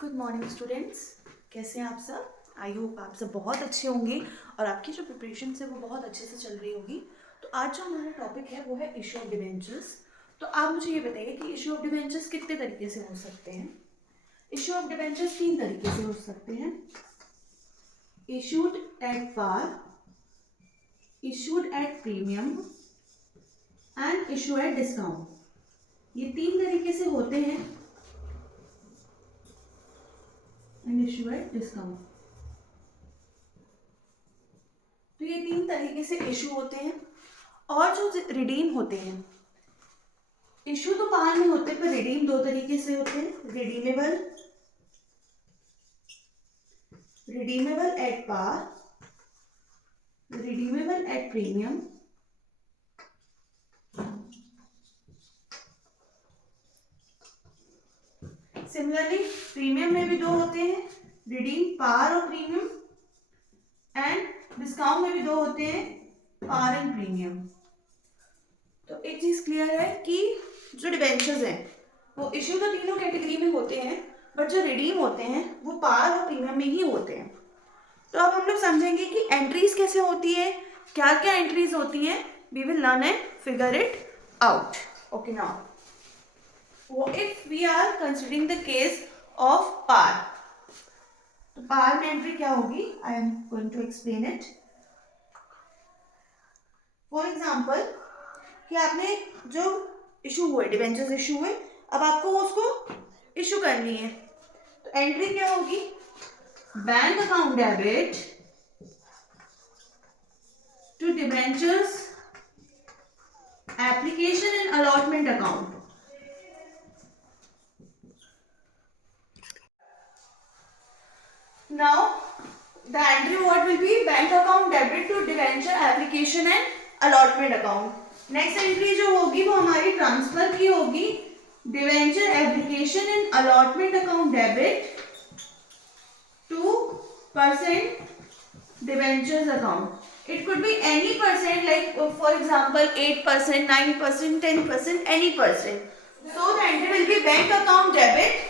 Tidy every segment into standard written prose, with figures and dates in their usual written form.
Good morning students, कैसे हैं आप सब। आई होप आप सब बहुत अच्छे होंगे और आपकी जो प्रिपरेशन है वो बहुत अच्छे से चल रही होगी। तो आज जो हमारा टॉपिक है वो है इशू ऑफ डिबेंचर्स। तो आप मुझे ये बताइए कि इशू ऑफ डिबेंचर्स कितने तरीके से हो सकते हैं। इशू ऑफ डिबेंचर्स 3 तरीके से हो सकते हैं। Issued at par, issued at premium and issue at discount. ये 3 तरीके से होते हैं एंड इशू एट डिस्काउंट। तो ये 3 तरीके से इशू होते हैं। और जो रिडीम होते हैं, इशू तो पार में होते हैं पर रिडीम 2 तरीके से होते हैं। Redeemable, redeemable at par, redeemable at premium. Similarly premium में भी 2 होते हैं, रिडीम पार और प्रीमियम, एंड डिस्काउंट में भी 2 होते हैं, पार एंड प्रीमियम। तो एक चीज क्लियर है कि जो डिबेंचर्स हैं वो इश्यू तो तीनों कैटेगरी में होते हैं, बट जो रिडीम होते हैं वो पार और प्रीमियम में ही होते हैं। तो अब हम लोग समझेंगे कि एंट्रीज कैसे होती है, क्या क्या एंट्रीज होती हैं। We will learn and figure it out. Okay, now if we are considering the case of par, तो पार में एंट्री क्या होगी, I am going to explain it. For example कि आपने जो इशू हुए, डिबेंचर्स इशू हुए, अब आपको उसको इशू करनी है, तो एंट्री क्या होगी, bank account debit to debentures application and allotment account. Now the entry what will be, bank account debit to debenture application and allotment account. Next entry जो होगी वो हमारी ट्रांसफर की होगी, debenture application and allotment account debit two percent debentures account. It could be any percent, like for example 8%, 9%, 10%, any percent. So the entry will be bank account debit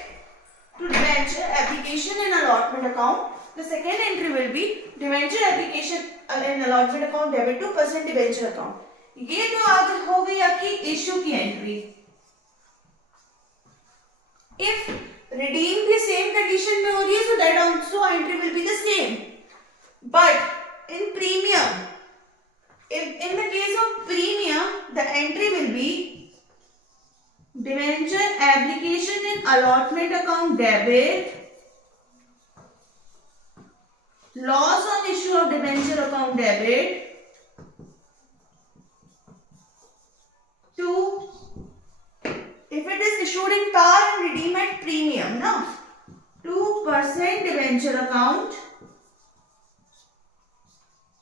to debenture application and allotment account. The second entry will be debenture application and allotment account debit to percent debenture account. ये तो आज हो गई आपकी issue की entry. If redeem भी same condition में हो रही है, so that also entry will be the same. But in premium, in the case of premium, the entry will be debenture application and allotment account debit, loss on issue of debenture account debit to, if it is issued in par and redeem at premium, no, 2% debenture account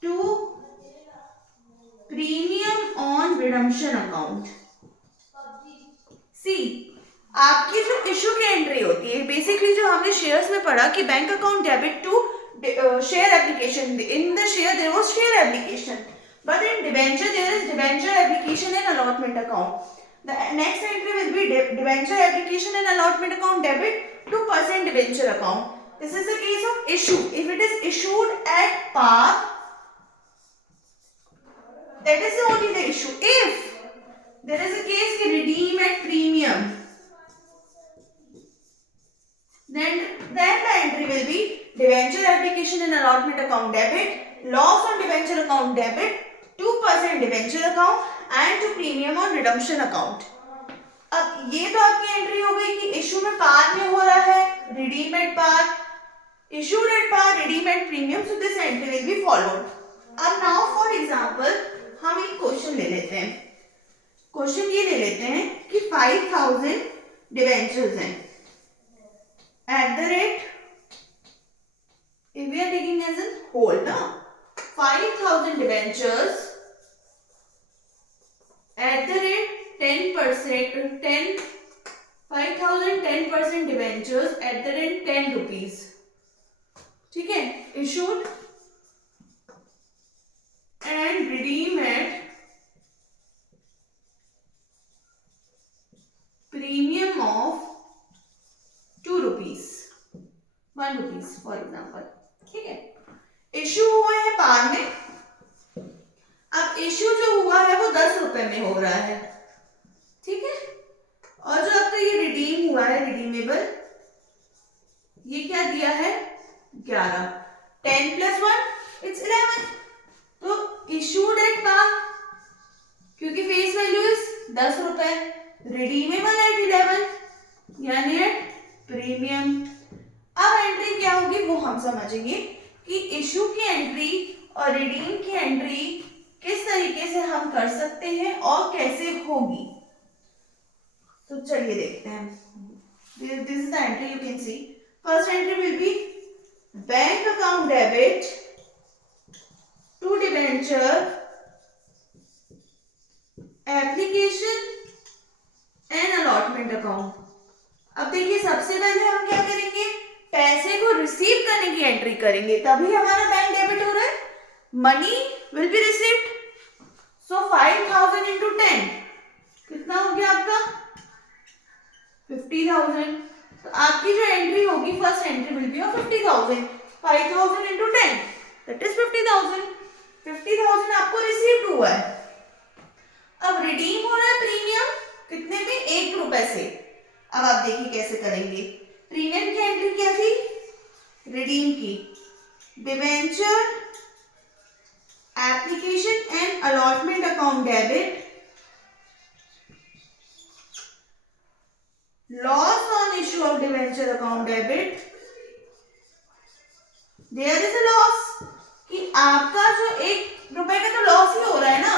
to premium on redemption account. सी, आपकी जो issue की entry होती है, basically जो हमने shares में पढ़ा कि bank account debit to share application. In the share there was share application, but in debenture there is debenture application and allotment account. The next entry will be debenture application and allotment account debit to percent debenture account. This is the case of issue. If it is issued at par, that is only the issue. If there is a case ki redeem at premium, then the entry will be debenture application and allotment account debit, loss on debenture account debit, 2% debenture account and to premium on redemption account. अब ये तो आपकी entry हो गई कि issue में पार में हो रहा है, redeem at par, issued at par, redeem at premium, so this entry will be followed. अब नाउ फॉर एग्जांपल हम एक क्वेश्चन ले लेते हैं। क्वेश्चन ये ले लेते हैं कि 5000 डिबेंचर्स हैं at the rate, if we are taking as a whole, na, 5000 debentures at the rate 10%, 5000 10% debentures at the rate 10 rupees, ठीक है, issued and redeem at premium of 2 rupees. ₹1 for example, ठीक है। इश्यू हुआ है पार में, अब issue जो हुआ है वो ₹10 में हो रहा है, ठीक है। और जो आपका ये रिडीम हुआ है, रिडीमेबल, ये क्या दिया है 11, 10 + 1 इट्स 11। तो इशूड एट पार, क्योंकि face value is ₹10, redeemable eight 11 यानी एट प्रीमियम। अब एंट्री क्या होगी वो हम समझेंगे कि इशू की एंट्री और रिडीम की एंट्री किस तरीके से हम कर सकते हैं और कैसे होगी। तो चलिए देखते हैं। This is the entry, you can see first entry will be bank account debit to debenture application and allotment account. अब देखिए सबसे पहले हम क्या करेंगे, पैसे को रिसीव करने की एंट्री करेंगे, तभी हमारा बैंक डेबिट हो रहा है, money will be received. So 5000 into 10 कितना हो गया आपका 50,000। तो आपकी जो एंट्री होगी first entry will B of 50,000, 5000 into 10 that is 50,000। 50,000 आपको रिसीव्ड हुआ है। अब रिडीम हो रहा है प्रीमियम कितने में, ₹1 से। अब आप देखिए कैसे करेंगे, प्रीमियम की एंट्री क्या थी, रिडीम की, debenture application and allotment account debit, loss on issue of debenture account debit, there is a loss, कि आपका जो ₹1 का तो लॉस ही हो रहा है ना।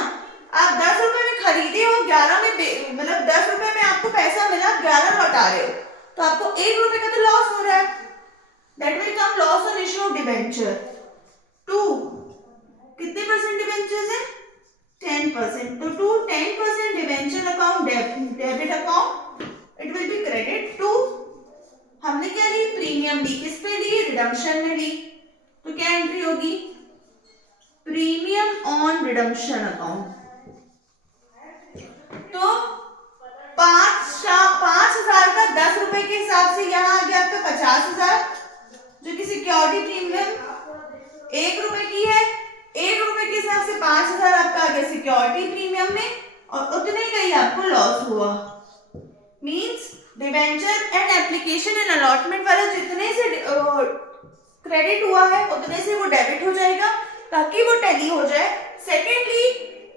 आप ₹10 में खरीदे हो, 11 में मतलब ₹10 में आपको पैसा मिला, 11 लौटा रहे हो, तो आपको ₹1 का तो लॉस हो रहा है। That will come loss on issue of debenture. 2 कितने परसेंट डिबेंचर्स है 10%, तो to 10% debenture account debit account it will be credit to, हमने क्या ली प्रीमियम ली, किस पे ली, रिडम्पशन में ली, तो क्या एंट्री होगी, प्रीमियम ऑन रिडम्पशन अकाउंट। तो 5,000 का ₹10 के हिसाब से यहाँ आ गया आपका 50,000, जो कि सिक्योरिटी प्रीमियम ₹1 की है, ₹1 के हिसाब से 5,000 आपका आ गया सिक्योरिटी प्रीमियम में, और उतने का ही आपको लॉस हुआ। Means debenture and application and allotment वाला जितने से क्रेडिट हुआ है उतने से वो डेबिट हो जाएगा, ताकि वो टैली हो जाए। सेकेंडली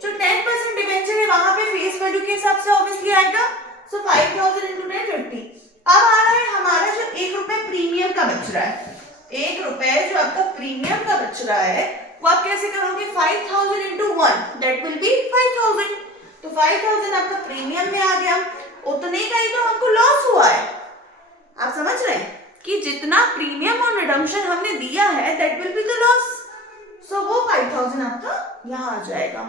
जो 10% डिबेंचर है वहां पे फेस वैल्यू के हिसाब से ऑब्वियसली आएगा, सो 5,000 इंटू 10 50। अब आ रहा है हमारा जो ₹1 प्रीमियम का बच रहा है, ₹1 जो आपका प्रीमियम का बच रहा है वो आप कैसे करोगे, 5,000 इंटू 1 दैट विल बी 5,000। तो 5,000 आपका प्रीमियम में आ गया, उतने का ही तो हमको लॉस हुआ है। आप समझ रहे हैं कि जितना प्रीमियम और रिडम्पशन हमने दिया है that will be the loss, so वो 5,000 आपका यहाँ आ जाएगा।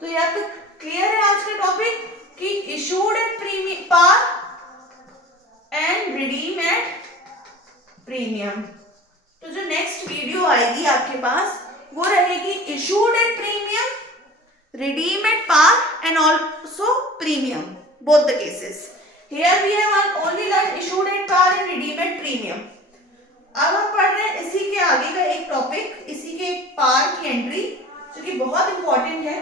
तो ये आपको क्लियर है आज का टॉपिक कि issued at premium par and redeem at premium. तो जो नेक्स्ट वीडियो आएगी आपके पास वो रहेगी issued at premium, redeem at par and also premium, both the cases. Here we have only learned issued at par and redeem at premium. अब हम पढ़ रहे हैं इसी के आगे का एक टॉपिक, इसी के पार की एंट्री जो कि बहुत इंपॉर्टेंट है,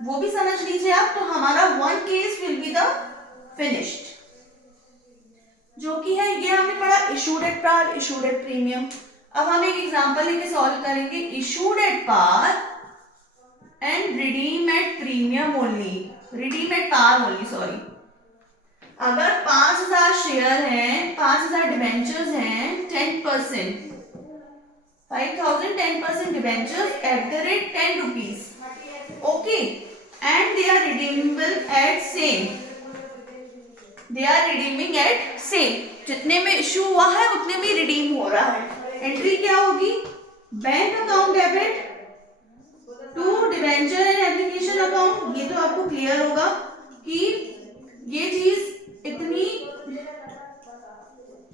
वो भी समझ लीजिए आप। तो हमारा 1 case will be the finished, जो कि है ये हमने पढ़ा issued at par, issued at premium. अब हम एक एग्जांपल लेके सॉल्व करेंगे, issued at par and redeem at premium only, redeem at par only, sorry। अगर 5,000 शेयर हैं, 5,000 डिबेंचर्स हैं, 10%, 5,000 10% debentures at the rate ₹10, okay, and they are redeemable at same, they are redeeming at same, जितने में issue हुआ है उतने में redeem हो रहा है। एंट्री क्या होगी, bank account debit to debenture and application account. ये तो आपको क्लियर होगा कि ये चीज इतनी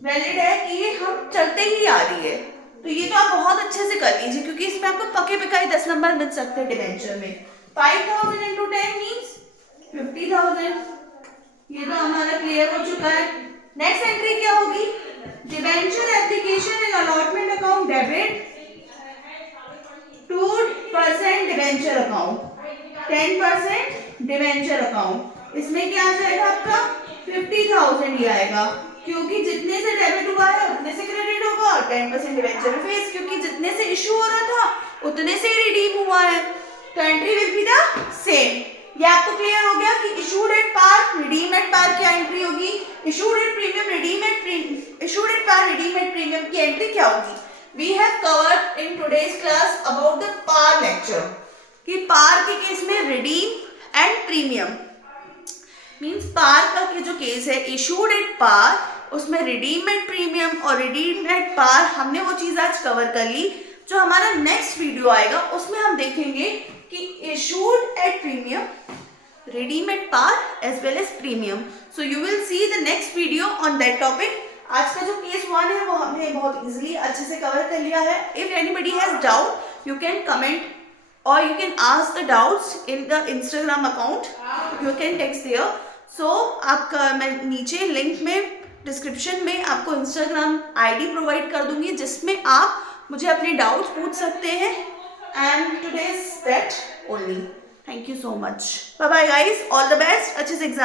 वैलिड है कि ये हम चलते ही आ रही है, तो ये तो आप बहुत अच्छे से कर लीजिए, क्योंकि इसमें आपको पके पकाए 10 नंबर मिल सकते हैं डिबेंचर में। 5,000 इंटू 10 मीन्स 50,000, ये तो हमारा क्लियर हो चुका है। नेक्स्ट एंट्री क्या होगी, debenture application and debenture account, 10% debenture account, इसमें क्या आ जाएगा आपका 50,000 ही आएगा, क्योंकि जितने से डेबिट हुआ है उतने से क्रेडिट होगा, और 10% डिवेंचर फेस, क्योंकि जितने से इशू हो रहा था उतने से रिडीम हुआ है, तो entry will be the same. ये आपको क्लियर हो गया कि issued at par, redeem at par क्या एंट्री होगी, issued at premium, redeem at premium, issued at par, redeem at premium की एंट्री क्या होगी। We have covered in today's class about the par lecture कि par के case में redeem and premium means par का के जो केस है issued at par, उसमें redeem at premium और redeem at par हमने वो चीज आज कवर कर ली। जो हमारा नेक्स्ट वीडियो आएगा उसमें हम देखेंगे कि issued at premium, redeem at par as well as premium. So you will see the next video on that topic. आज का जो केस 1 है वो हमने बहुत इजीली अच्छे से कवर कर लिया है। If anybody has doubt you can comment और you can ask the doubts in the Instagram account, you can text there. So आपका मैं नीचे लिंक में डिस्क्रिप्शन में आपको इंस्टाग्राम आईडी प्रोवाइड कर दूंगी जिसमें आप मुझे अपने डाउट्स पूछ सकते हैं। And today is that only. Thank you so much, bye bye guys, all the best, अच्छे से एग्जाम